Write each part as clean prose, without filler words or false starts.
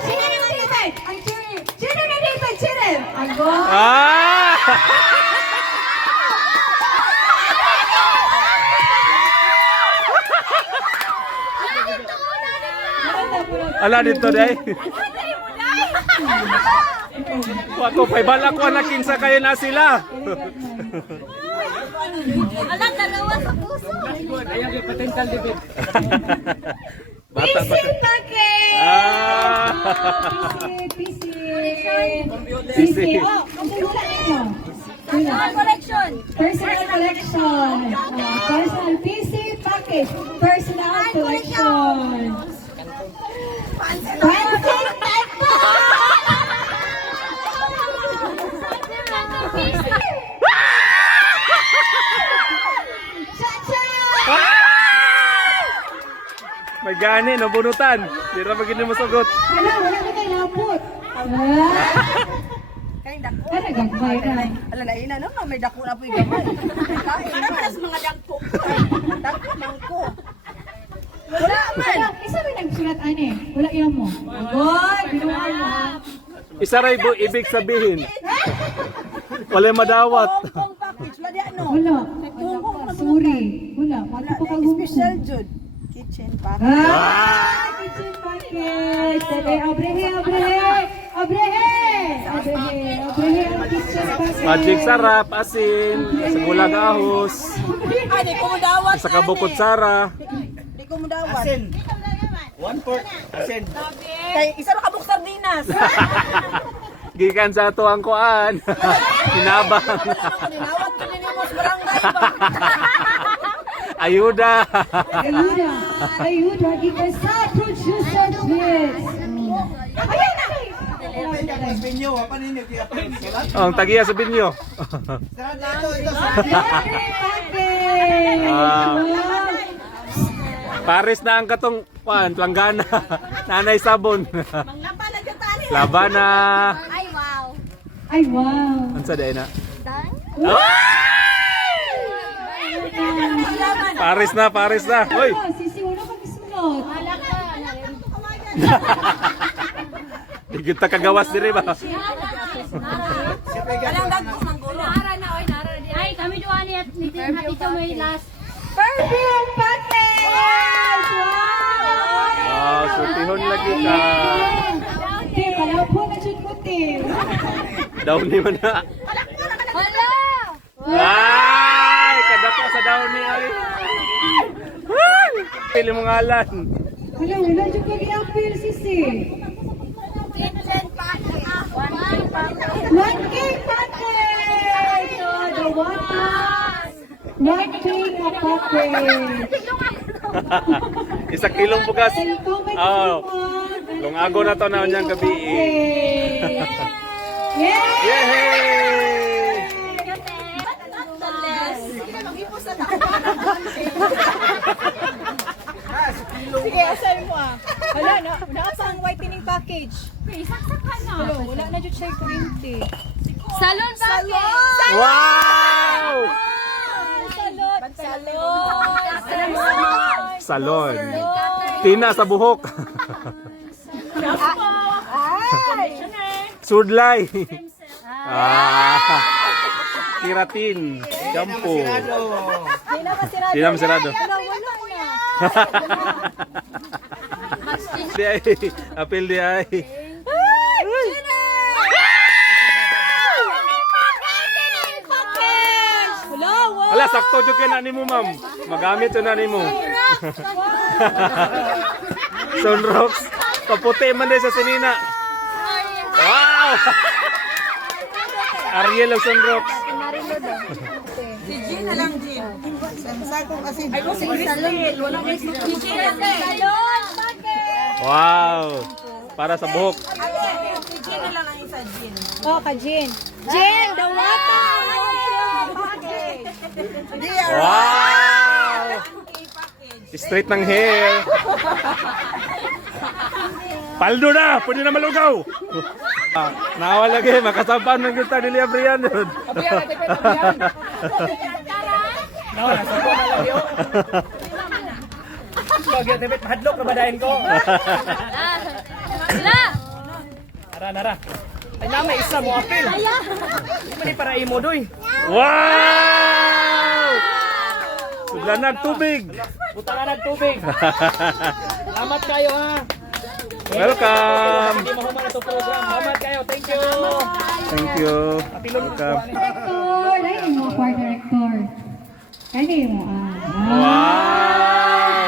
Chine ni David! Ang Chine ni David! Chine! Ago! Ah! Ala dito day. Wako pay balak ko na kinsa kayo na sila. Ala, dalawa sa puso. Ayan yung potential debit. Bata pa. PC package! Ah! PC! PC. Oh, ang wala ninyo. Personal collection. Personal collection. Personal PC package. Personal collection. Pancake tapo! Cha-cha! May gani no bunutan. Di ra magini mo sugot. Wala na kayo napot. Kain dako. Ano gagmay na? Ala na ina no, may dako na po yung gamay. Para para sa mga dako. Dako mangko. Wala man. Wala, isa rin nagsulat ani. Wala yan mo. Agoy, binuhan mo ha. Isa ra ibig sabihin. Wala madawat. Kung package ba di ano? Wala. Sorry. Wala. Wala pa kang Special jud. Kitchen pack. Kitchen package. Sabi, abrehe, abrehe. Abrehe. Abrehe, abrehe ang kitchen package. Magic sarap, asin, sabulag ahos, Ay, di ko mo dawat. isa ka bukod sara. Di ko mo dawat. Asin. 1/4 asin. Kay isa ra ka buk sardinas. Gikan sa ato ang kuan. Hinabang. Dinawat ko ninyo mo sa barangay ba? Ayuda. Ayuda. Ayuda. Gikas sa producer Blitz. Ayan na. Pinyo, apa ninyo kaya pa salat? Oh, ang tagiya sa binyo. Sarado ito. Kitchen package. Ah. Paris na ang katong kuan, planggana. Nanay sabon. Manglapa na jud tani. Labana. Ay wow. Ay, wow. Unsa day na? Dan. Paris na, Paris na. Hoy. Sisi, wala ka gisulot. Wala ka. Di kita kagawas diri ba? Kalang dagko manggulo. Nara na, oy, nara na. Ay, kami doon ni Happy to may last. Perfume package! Wow! Wow, sutihon lagi ka. Okay, palaw po na dyan ko, Tim. Daw ni man na. Hala! Ay, kadako sa daw ni ay. Pili mo ngalan. Wala, wala dyan ko i-appeal, Sisi. Kitchen package. 1 package. 1K package! Oh, the 1K na package. Isa kilong bugas. Oh, lungago na to na unyang gabi. Yay! Yay! Sige, asayin mo ah. Hala, naasa ang whitening package. Saksak ka na. Hello, wala na dyan siya 20. Salon package! Wow! Salon! Salon! Salon. Tina sa buhok. Ay! Sudlay. Ah. Keratin. Shampoo. Di na masirado. Di na masirado. Wala na. Di ay. Apil di ay. Ala, sakto dyan ka na ni mo, ma'am. Magamit yun na ni mo. Sunrocks. Paputi man din sa sinina. Wow! Ariel ang Sunrocks. Si Jean na lang, Jean. Sansay ko kasi. Ay, ko si Salon. Wala ko si Jean. Salon! Bakit? Wow! Para sa buhok. Si Jean na lang ang isa, Jean. Oh, ka Jean. Jean, the water! Wow! Straight ng hair. Paldo na! Pwede na malugaw! Nawa lagi, makasampaan ng kita nili Abrian yun. Nawala sa ko na lang yun. Bagay, David, mahadlok na badahin ko. Nara. Ay naman, isa mo apil. Hindi man para imo, doy. Wow! Sudlanag tubig. Buta ka ng tubig. Salamat kayo, ha. Welcome. Hindi mahuman ito program. Salamat kayo. Thank you. Thank you. Apilon. Welcome. Director, ay mo choir director. Kani mo Wow!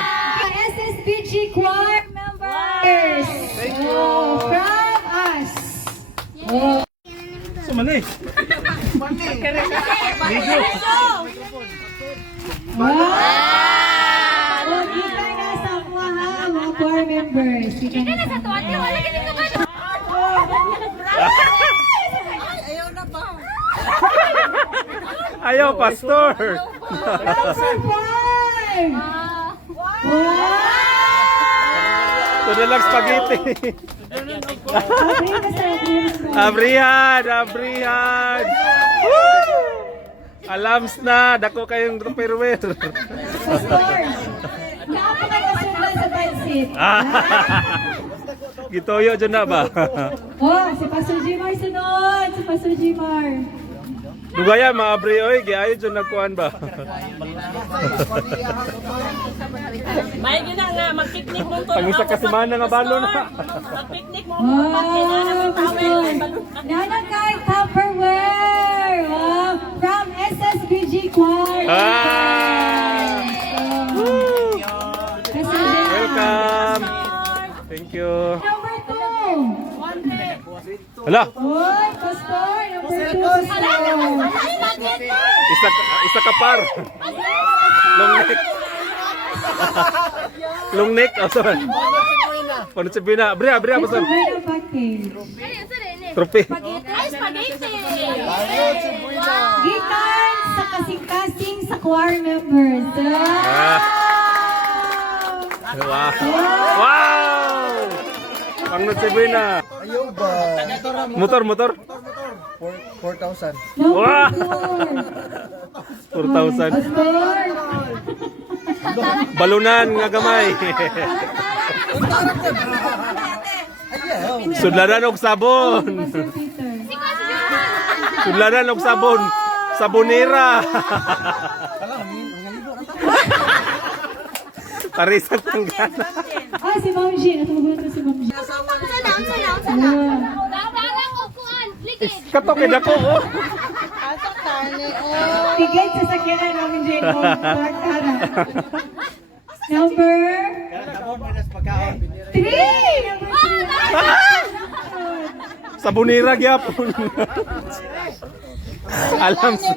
SSBG choir members. From us. Oh. Sumali. Wow! Oh, kita na sa mga choir members. Kita na sa Ate, wala ka dito ka. Ayaw na ba? Ayaw, pastor. five. Wow! Ito lang spaghetti. Abri na sa Abrihan. Woo! Alams na, dako kayong tupperware. Pastor. Napakagasunod sa pansit. Gitoyo dyan na ba? Oh, si Pastor Jimar sunod. Si Pastor Jimar. Dugaya, mga abri, oy, giayo dyan nagkuhan ba? May gina nga, mag-picnic mo to. Pangisa kasi mana nga balo na. Mag-picnic mo. Wow, Pastor. Nanang kay Tupperware. Wow, from SSBG Choir. Woo! Pastor Jimar. Welcome. Thank you. Number 2. Hala, Oy, Pastor. Number 2, Pastor. isa ka par. Long neck. Long neck, oh, sorry. Panot si Bina. Abri, pastor. Pastor Package. Trophy. Ay, spaghetti. Gikan sa kasing-kasing sa choir members. Wow. Wow! Panot si Bina. Ayaw ba? Motor. 4,000. Wow! 4,000. Pastor. Balunan nga gamay. Sudlanan og sabon. Pastor Peter. Sudlanan og sabon. Sabonera. Parisan tanggana. Ah, si Ma'am Jean. Natulungan ko si Ma'am Jean. Dabarang ko kuan. Likid. Kato kay dako oh. Tigay sa sakyanan namin Jean. Oh, Barkara. Number 3. Number 3. Sabonera gyapon. Alam sa.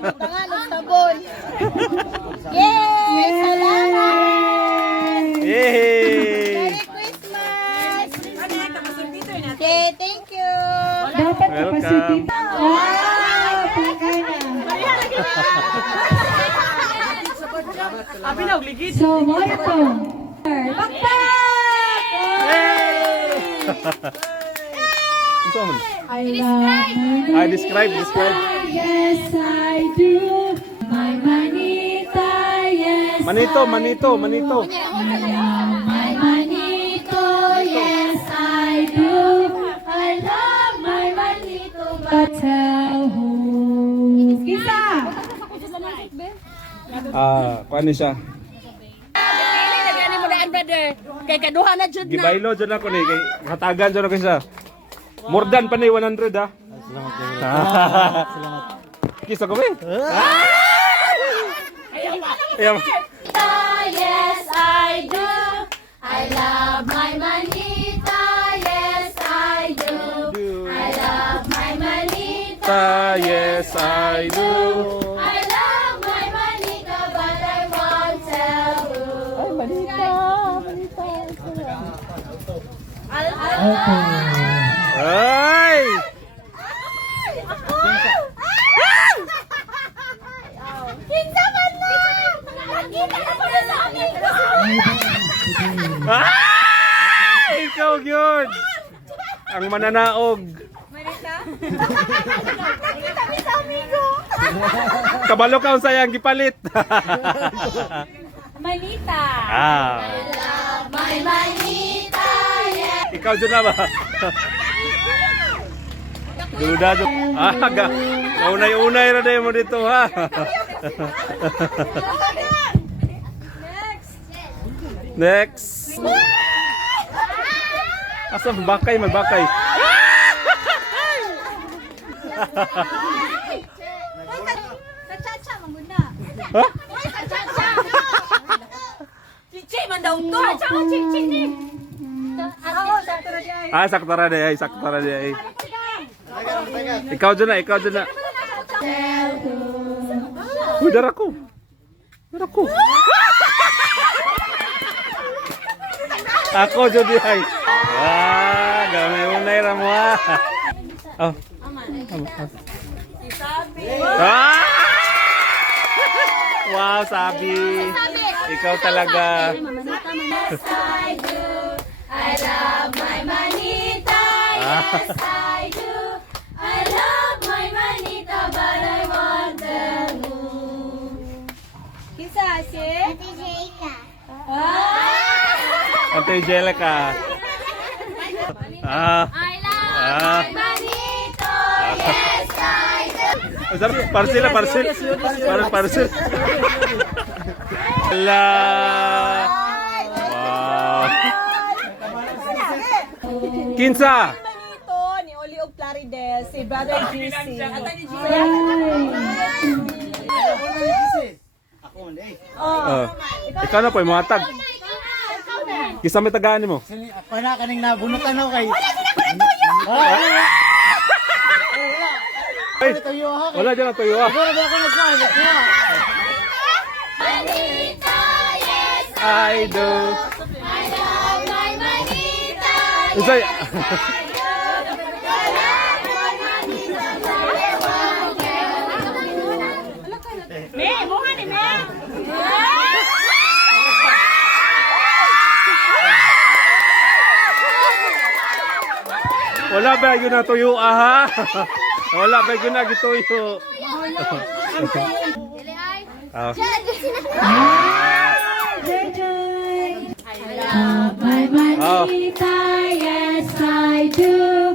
Yay! Yay! Christmas! Okay, thank you. Dapat Welcome. kapasutin. Wow! Pagkana. Abi na, ligid. So, mo ito. Bakbak! Unsa man? I love my I describe. Yes, I do. My manita, yes. Manito. I love my manito, yes, I do. I love my manito, but tell who. Kisa! Kuan siya. Lagyan mo na yan, brother. Kay kaduha na jud na. Gibaylo dyan ako ni kay hatagan dyan ako siya. More than pa ni 100 ha. Salamat. Kisa ko ba? Ayaw. Yes, I do. I love my manita. Yes, I do. I love my manita. Yes, I do. I love my manita, but I won't tell who. Ay! Kinsa man lang! Nakita ka pala sa amin ko! Ay! Ikaw yun! Ang mananaog. Nakita mi sa amigo! Kabalo ka unsay ang gipalit. Manita! Ah. I love my manita, yes! ikaw dyan na ba? Duda dyan. Unay-unay na din mo dito ha. Next. Asa magbakay, magbakay. Kachacha, mamuna. Ha? Chichi, man daw to. Kachacha, chichi. Ah, saktara de ay, saktara de ay. Ikaw dyan na, ikaw dyan na. Uy, dara ko. Dara ko. Ako dyan di ay. Ah, gamay unay ra mo ah. Oh. Ah! Wow, sabi. Ikaw talaga. I love my manita, yes I do. I love my manita, but I want the moon. Kisa, si? Ate Angelica. Ah. I love Ah. my manito, yes I do. Sarap, parcel na, parcel. Parang parcel. Ala. Wow. Kinsa. Manito ni Oli og Clarides, si Brother GC. Oh. Ikaw na po, yung mga tag. Kisa may tagaan mo. Pana kaning nabunutan ako kay. Ay, wala dyan ang tuyo ah. Manito, yes I do. I love my manita, Isay. Me, bunga ni Me. Wala ba yun na tuyo ah ha? Wala ba yun na gituyo? Ah. My manita, yes I do.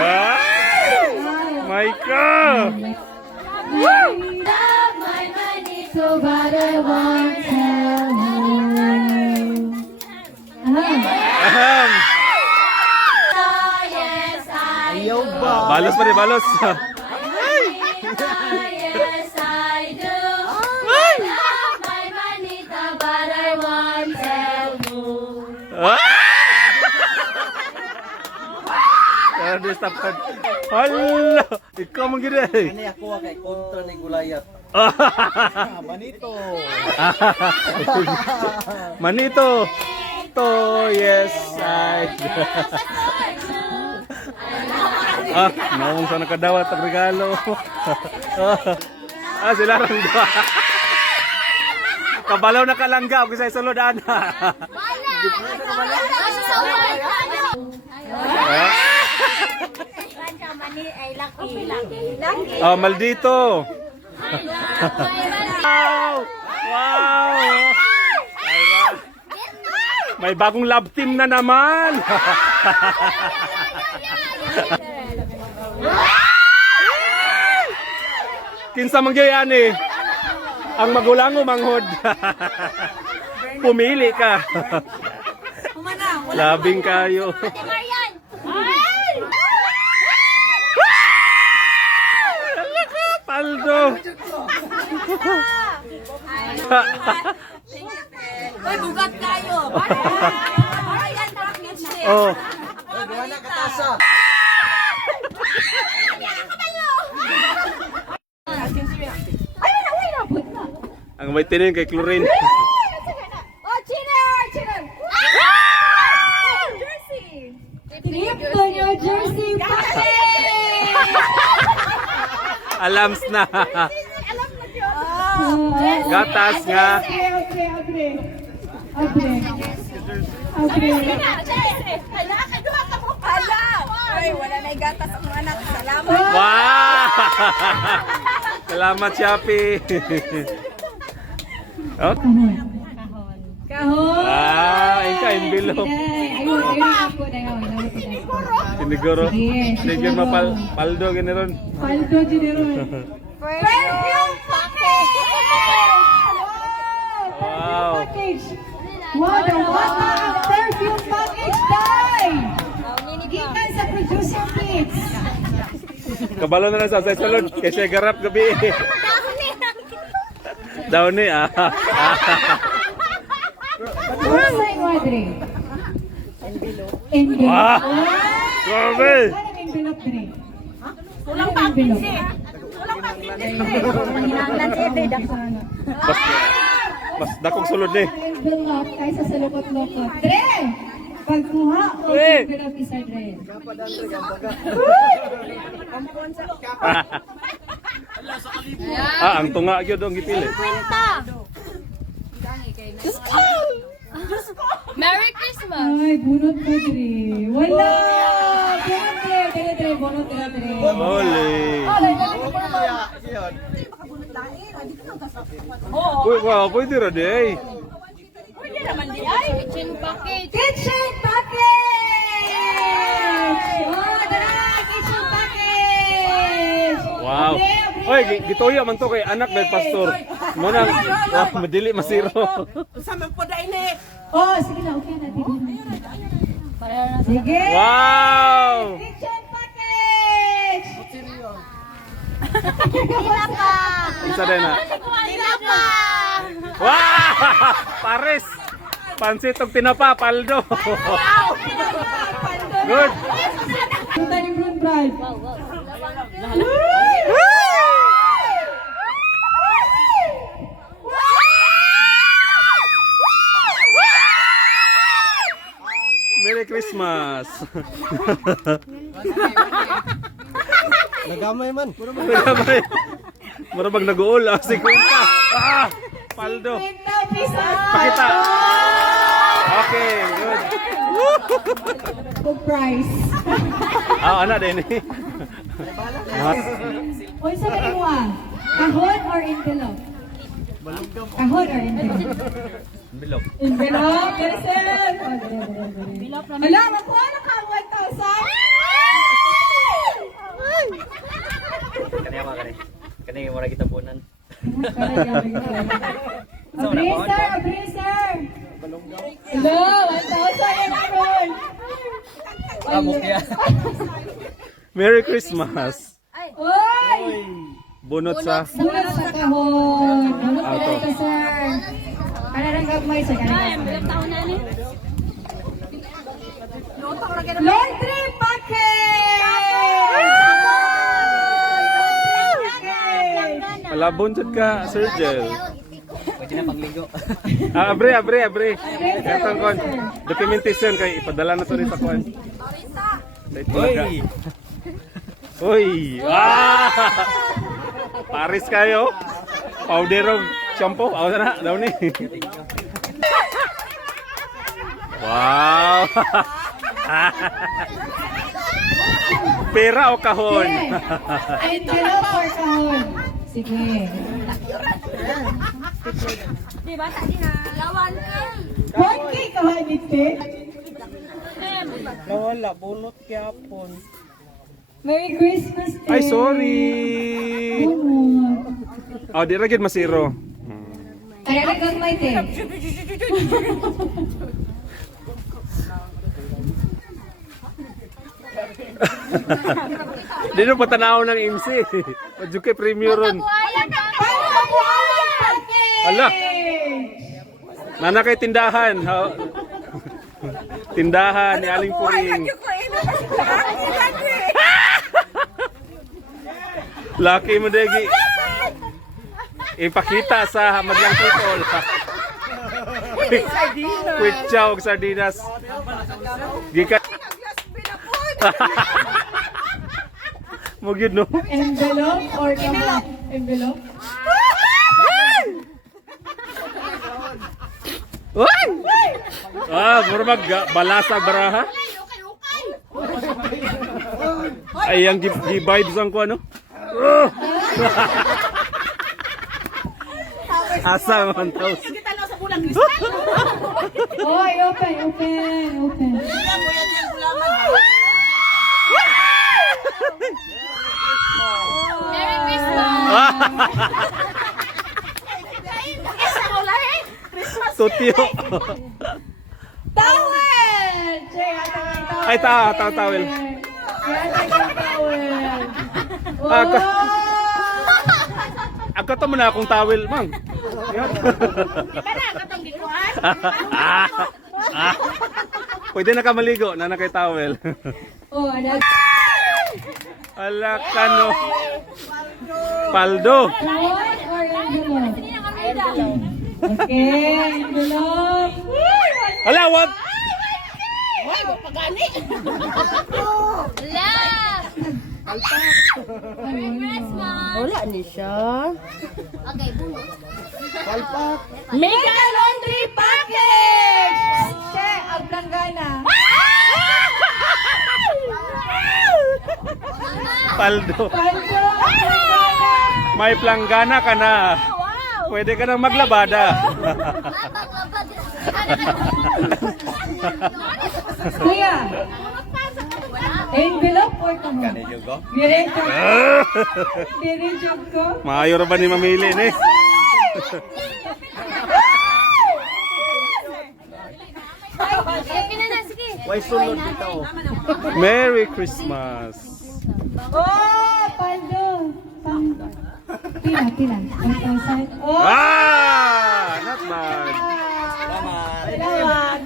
Ah! My God! Love my manito, but I won't tell you. Ahem! yes I Ayaw ba? Balos pa rin, balos. yes I do. I love my manita, but I won't tell you. Ah! Stop ka. Hala! Ikaw mong gina eh. Ani ako kay kontra ni Gulayat. Manito. Manito! To, yes, I Ah, nawang sa nakadawat ang regalo. Ah, sila rin ba? Kabalaw na kalangga, kung sa'y sulod, ana. Oh, maldito. Wow! Wow! May bagong love team na naman. Kinsa manggayan eh. Ang magulang mo manghod. Pumili ka. Labing kayo. Paldo. Ay, bugat kayo. Ayan, Oh. Wala ka tasa. Ang may tinin kay Chlorine. Oh, Chiner! Chiner! Jersey! Trip to New Jersey, pare! Alams na. Gatas nga. Okay. Nakakaduha ka mo pala! Ay, wala na gatas ang mga anak. Salamat! Wow! Salamat, Shopee. Oh. Kahon. Ah, ikaw, envelope. ako na yun. Tiniguro. Sige, Tiniguro siguro. paldo giniron. Paldo, General. Perfume package! Wow. Package. Wow, the Wata ang perfume package tayo. Gikan sa producer kids. Kabalo na lang sa salon kay siya garap gabi. Daw ni ah. What's my Madre? Envelope. Wow. Grabe. Anong envelope, Dre? Kulang Anong envelope? Mas dakong sulod ni. Ang envelope kaysa sa lukot-lukot. Dre! Pagkuha o envelope isa, Dre. Ang tunga gyud ang gipili. Merry Christmas! Ay, bunot ko, Dre. Wala! Bunot, Dre. Dre, Dre. Bunot, Dre, Dre. Holy. Uy, wow, pwede ra di. Kitchen package! Kitchen package! Oh, tara! Kitchen package! Wow. Oy, gituyo man to kay anak del pastor. Mo nang madili masiro. Sa man po dahil eh. Oh, sige na. Okay na. Sige. Wow! Kitchen package! Tinapa! Isa din na. Tinapa! Wow! Paris. Pansit og tinapa, paldo. Good. Punta ni Brun Brad. Merry Christmas. Nagamay man. Nagamay. Marabang nag-uol ah, 50. Ah! Paldo. 50 pesos. Pakita. Okay, good. Good price. Ah, ana din eh. Uy, sa mo ah? Kahon or envelope? Kahon or envelope? Bilog. Envelope, yes sir. Alam, makuha na ka 1,000. Kani ako kani. Kani mo ra kita punan. Abriser, abriser. Hello, 1,000 yan ako. Merry Christmas. Uy! Bunot sa Bunot sa kahon. Bunot ka Auto. dito, sir. Ano nang gagmay sa kanila? Laundry package! palabon jud ka, Sir Jel. Pwede na pangligo. Ah, abre. Katong kon documentation kay ipadala na to rin sa kon. Hoy. Uy! Ah! Paris kayo. Powder og shampoo. Aw na daw ni. Wow! Pera o kahon? Envelope or kahon? Sige. Lawan ka! 1K kahon dito. Wala bunot kyapon. Merry Christmas, Tay. Ay, sorry. Bunot. Oh, di ra gid masiro. Kaya nagagmay, te. Di no patanaw ng MC. Pajuke premium ron. Paano makuha yung package? Ala. Nana kay tindahan. Ha? Tindahan ni Aling Puring. Lucky mo degi. Ipakita sa madlang people. Quick chow og sardinas. Gikan. Mo gyud no. Envelope or kahon? Envelope? Uy! Ah, mura balasa baraha. Ay, ang vibes ang ko ano? Asa 1,000. lang kristal. Oy, open. Yan mo yan yung gulaman. Merry Christmas! Isa mo lahi. Tutyo. Towel! Jay, atang towel. Ay, tawel. Atang towel. Ako. Oh! Agkata mo na akong towel, mang. Pwede na ka maligo na kay towel. Oh, anak. Ala ka no. Paldo. Towel or envelope? Okay, envelope. Ala, what? Hala! Merry Christmas! Wala ni siya. Okay, bunot. Mega laundry package! Che, ang planggana. Paldo. Paldo! May planggana ka na. Pwede ka nang maglabada. Kuya, envelope or kahon? Diretso ko. Diretso ko. Maayo ra ba ni mamili ni? Sige na, sige. Why sunod dito? Merry Christmas. Oh, paldo. Pila. 1,000. Oh! Not bad. Salamat.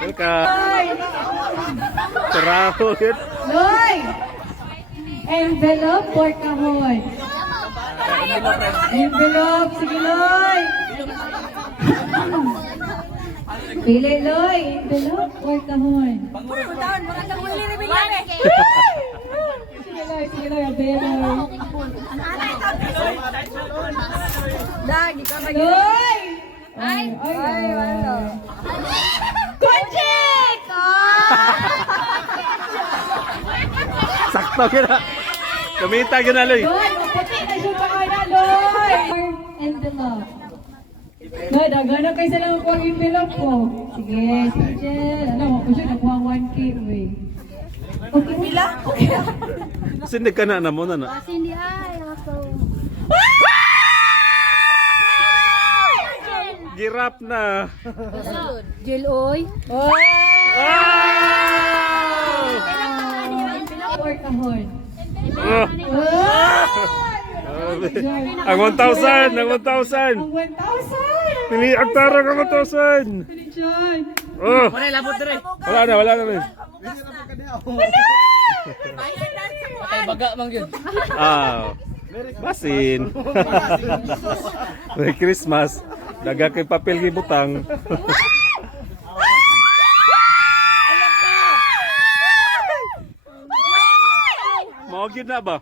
Welcome. Loy! Traho yun. Loy! Envelope or kahon? Envelope. Sige, Loy. Pili, Loy. Envelope or kahon? Sige, Loy. Abelo. Loy! Ay, Kunchik! Sakto gina. Kumita gina, Loy. Loy, maputi na siya pa ka na, Loy! Envelope. Loy, dagano kayo sa lang po ang envelope ko. Sige, Jen. Alam mo, ko siya nakuha ang 1K, uy. Okay, pila? Sindig ka na mo na na. Hindi ay, ako. Girap na. Jill, oy. Oh! Oh! Or kahon? Oh! Oh! Ang 1,000! Ang 1,000! Ang 1,000! Pili ang tarang ang 1,000! John! Oh! Wala labot dire. Wala na rin. Ay baga man gyud. Basin. Merry Christmas. Daga kay papel gibutang. Maugid na ba?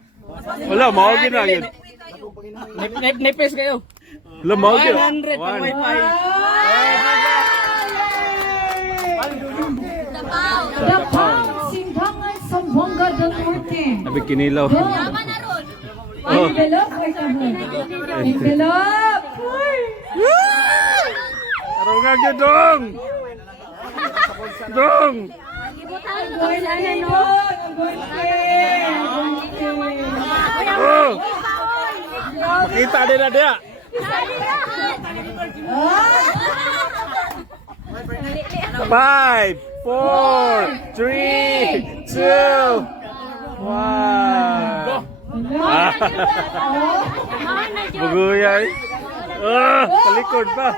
Wala, maugid na yun. Nipis kayo. Wala, maugid. 100 pang wifi. Dabang Simbangan Sambuanga del Norte. Sabi kinilaw. Tama na ron. Envelope or kahon? Envelope! Tarong nga gyud dong. Dong. Birthday doon! Birthday! Oh. Makita din na dia. 5, 4, 3, 2, 1. Buguyay. Sa likod pa.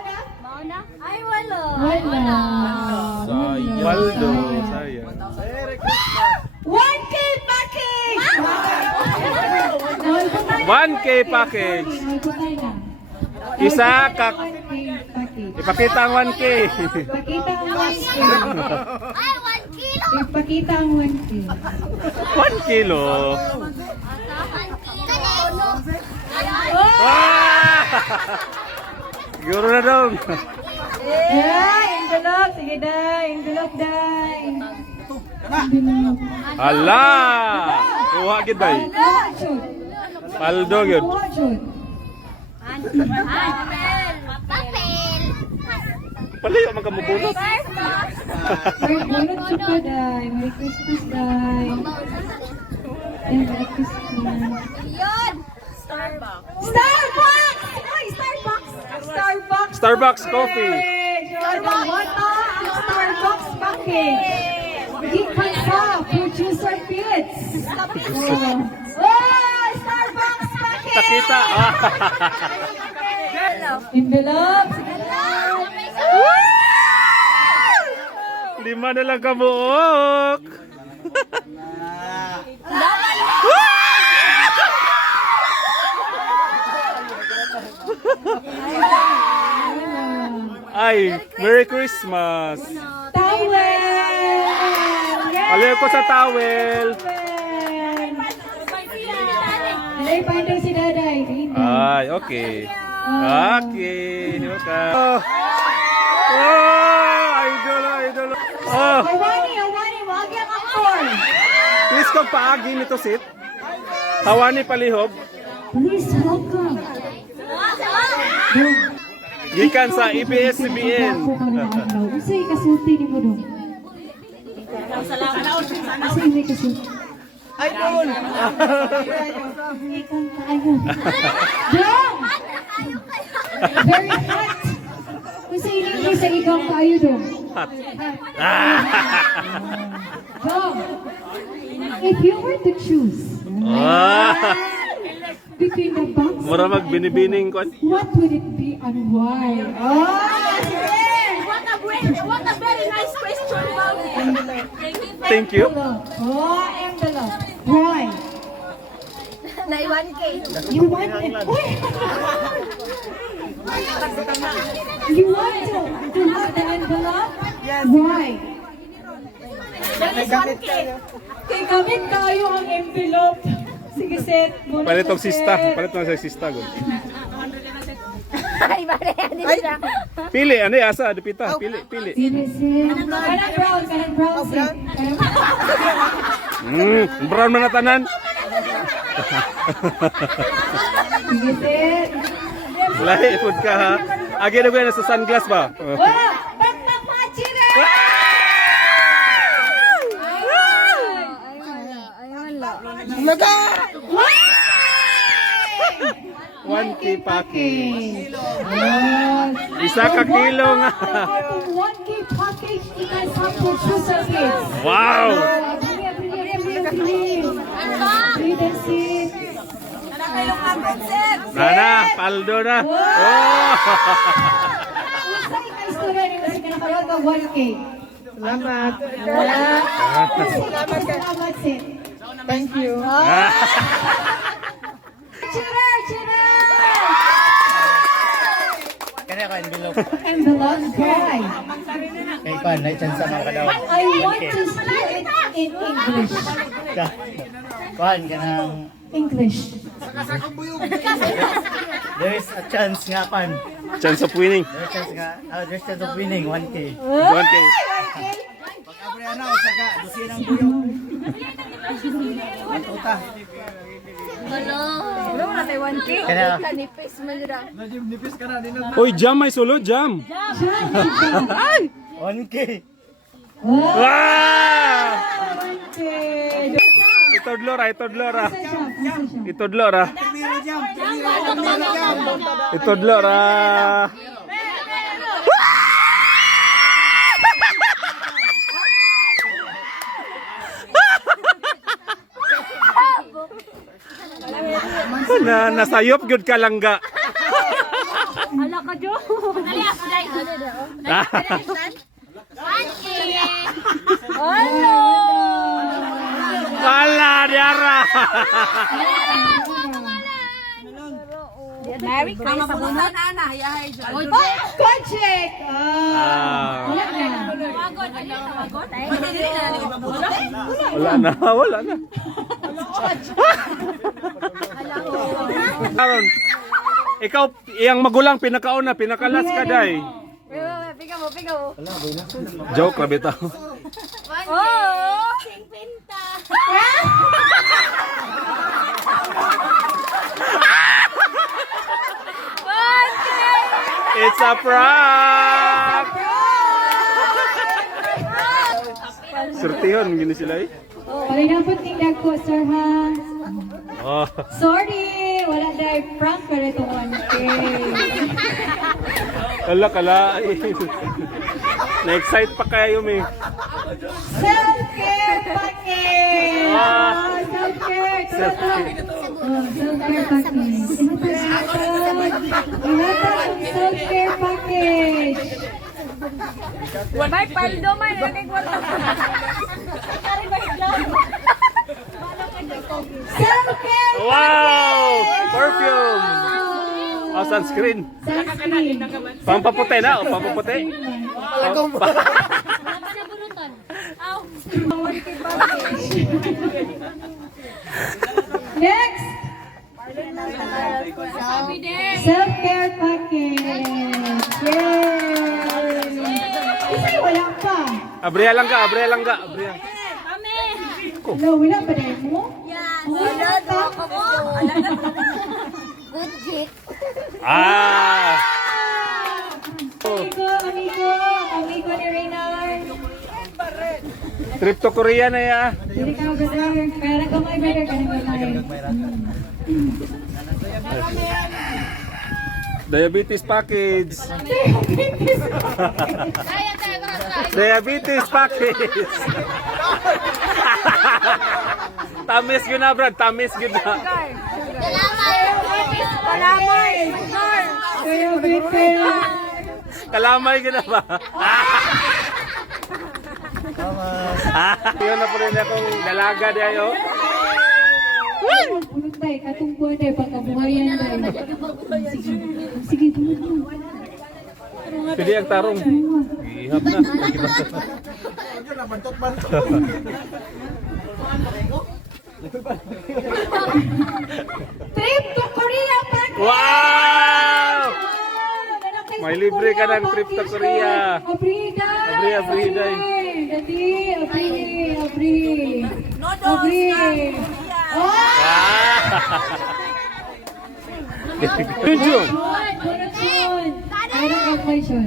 Ay, wala. Wala. Paldo. Sayang. 1K package! 1K package. Isa ka. Ipakita ang 1K. Ipakita ang 1K. Ay, 1 kilo. Ipakita ang 1K. 1 kilo. 1 kilo. Ah! Siguro na dong. Envelope. Sige, Day. Envelope, Day. Hala! Kuha gid bay. Paldo gyud. Papel. Papel. Palayo man ka mabunot. Merry bunot siya po, day. Merry Christmas, day. Merry Christmas. Yun! Starbucks! Ay, Starbucks! Starbucks! Starbucks coffee. Jordan, what ang Starbucks package? Gikan sa producer Pits. Oh, Starbucks package! Kita-kita. Envelope. Lima na lang kabuok. Ay, Merry Christmas. Towel. Aliw ko sa towel. Day, pandang si Daday. Ay, okay. Okay. Okay. Oh, idol, idol. Oh, Awani, wag yung aktor! please kong paagi nito sit. Hawani palihog. Please, welcome. Gikan sa ABS-CBN. Usay kasulti ni mo dong. Usay may kasulti. Idol! Ikang kaayo. Dong! Very hot. Usay hindi sa ikang kaayo dong. Dong, if you were to choose between the box Mura magbinibining kon. what would it be and why? What a very nice question, Ma'am. Thank you. Oh, envelope. Why? Naiwan kay. You want it? You want to have the envelope? Yes. Why? Kay gamit tayo ang envelope. Sige, set. Muna Palit to, og sista. set. Palit na sa sista gud. Ay, bale, hindi sila. Pili, ano asa, dipita, pili, pili. Sige, set. Kanang brown, set. Brown man na tanan. Sige, set. Lahi food ka ha. Agi na ko yan sa sunglass ba? Wow! Ba't napachira? One package. Yes. Isa ka kilo nga. 1K package ikan sa producer kids. Wow! Nana, paldo na. Oh! Usay ka istorya ni kasi kinakaroon ka 1K. Salamat. Salamat, Sid. Thank you. Cheer! Cheer! Kaya ko envelope. Envelope guy. Kay Pan, na chance mo ka daw. I want to hear it in English. Pan, kanang English. there's a chance nga Pan. Chance of winning. There's chance of winning 1K. 1K. Pag-abre na usa ka, dusin ang buyo. Ang tuta. Hello, na tayo 1K. Kaya Kanipis mo nila. Uy, jam may solo, jam. 1K. Wow! 1K. Itodlora, itodlora. Itodlora. Itodlora. Na nasayop gyud ka langga. Hala ka, Jo. Dali ako, dali. Hello! Wala diara. Merry Christmas. Kojek! Wala na. Wala na, wala na. Karon, ikaw iyang magulang pinakauna, pinakalas ka day. Piga mo, piga mo. Joke ra bitaw. Oh! Pinta. It's a prank. Surtihon, gini sila eh. Palinapot ning dagko, sir ha. Oh. Sorry, wala dahil prank pero ito 1K. Kala. Na-excite pa kayo, may. Self-care package! Self-care! Self-care. Self-care package. Ihatag ang self-care package. May paldo man, nanig wala. Self-care Wow! Perfume! Oh, sunscreen. sunscreen. Pampaputi na, o pampaputi. Next! Self-care package. Yay! Kasi wala pa. Abriya lang ka. Abriya. No, wala pa din mo? Wala pa. Good gift. Ah! Amigo ni Reynard. Trip to Korea na ya. Hindi ka mag-driver. Kaya nagkamay, brother. Kaya nagkamay. Diabetes package. Diabetes package. Tamis yun na, Brad. Tamis yun na. Kaya bitin. Kalamay yun na ba? Yun na po rin akong dalaga diyo. Bunot tayo. Katong buwan tayo. Pagkabuhayan tayo. Sige, bunot mo. Pili ang tarong. Ihap na. Trip to Korea package! Wow! May libre ka ng trip to Korea. Abrida! Abrida. Abri! Oh! Jun. Donation! Meron kang question.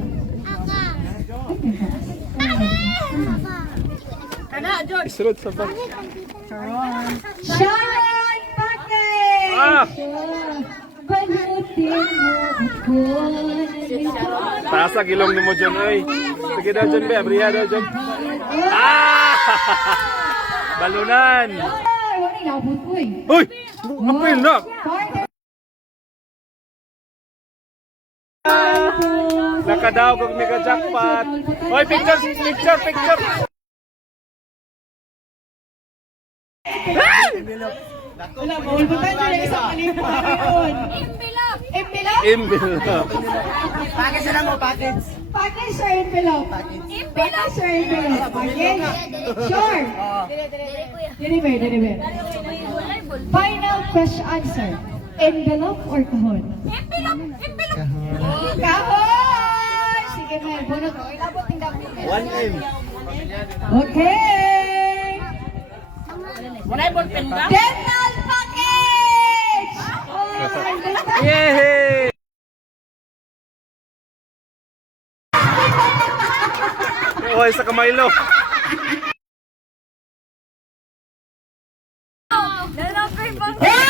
Isunod sa bag. Sharon package! Ah! Balutin mo ako. Taas ang ilong ni mo, John. Ay. Sige daw, John. Abriya daw, John. Ah! Balunan. Wala inabot ko eh. Uy! Apil na! Nakadaw kung mega jackpot. Hoy, picture! Wala, bawal pa tayo na isang kalimutan yun. Envelope? Envelope. Package na mo, package. Package or envelope? Package or envelope? Package? Sure. Deliver. Final question answer. Envelope or kahon? Kahon! Sige, Mel. Bunot. Ilabot yung dami. 1M. Okay! Wala yung ballpen ba? Dental package! Oh, dental package! Yay! Hoy, sa Kamaylo. Dalawa kayo bang? Hey!